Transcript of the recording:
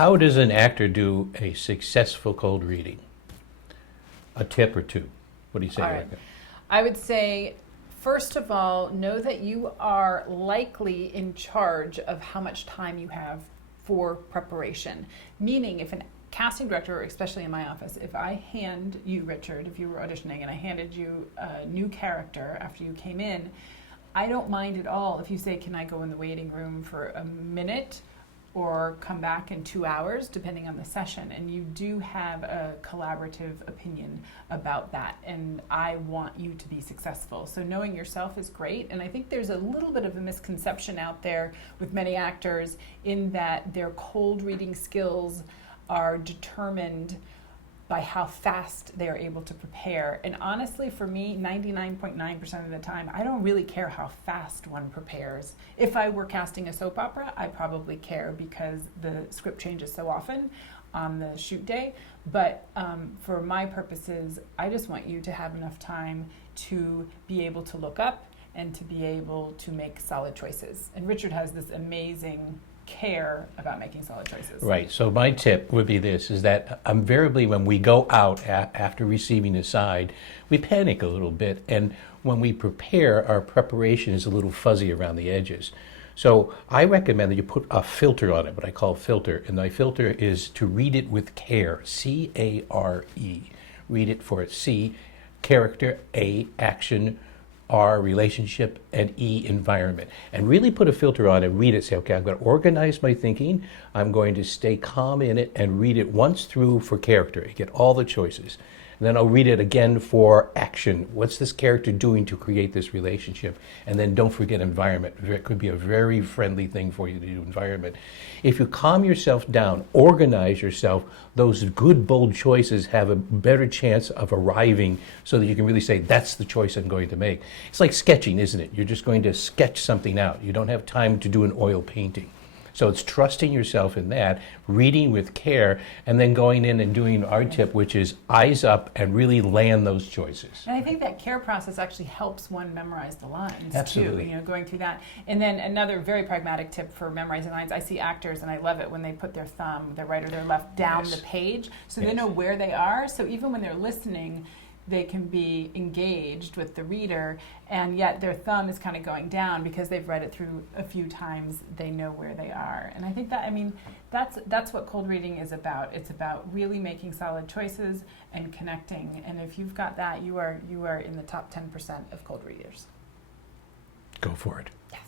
How does an actor do a successful cold reading? A tip or two. What do you say, All right. Erica? I would say, first of all, know that you are likely in charge of how much time you have for preparation. Meaning, if an casting director, especially in my office, if I hand you, Richard, if you were auditioning and I handed you a new character after you came in, I don't mind at all if you say, can I go in the waiting room for a minute or come back in 2 hours, depending on the session. And you do have a collaborative opinion about that. And I want you to be successful. So knowing yourself is great. And I think there's a little bit of a misconception out there with many actors in that their cold reading skills are determined by how fast they are able to prepare. And honestly, for me, 99.9% of the time, I don't really care how fast one prepares. If I were casting a soap opera, I probably care because the script changes so often on the shoot day. But for my purposes, I just want you to have enough time to be able to look up and to be able to make solid choices. And Richard has this amazing care about making solid choices. Right. So my tip would be this, is that invariably when we go out after receiving a side, we panic a little bit. And when we prepare, our preparation is a little fuzzy around the edges. So I recommend that you put a filter on it, what I call filter. And my filter is to read it with care, C-A-R-E. Read it for C, character, A, action, R, relationship, and E, environment. And really put a filter on it, read it, say, okay, I'm going to organize my thinking, I'm going to stay calm in it, and read it once through for character, get all the choices. And then I'll read it again for action. What's this character doing to create this relationship? And then don't forget environment. It could be a very friendly thing for you to do, environment. If you calm yourself down, organize yourself, those good, bold choices have a better chance of arriving so that you can really say, that's the choice I'm going to make. It's like sketching, isn't it? You're just going to sketch something out. You don't have time to do an oil painting. So it's trusting yourself in that, reading with care, and then going in and doing our tip, which is eyes up and really land those choices. And I think that care process actually helps one memorize the lines Absolutely. too, going through that. And then another very pragmatic tip for memorizing lines, I see actors, and I love it when they put their thumb, their right or their left, down Yes. the page, so Yes. they know where they are. So even when they're listening, they can be engaged with the reader, and yet their thumb is kind of going down because they've read it through a few times. They know where they are, and I think that that's what cold reading is about. It's about really making solid choices and connecting. And if you've got that, you are in the top 10% of cold readers. Go for it. Yes.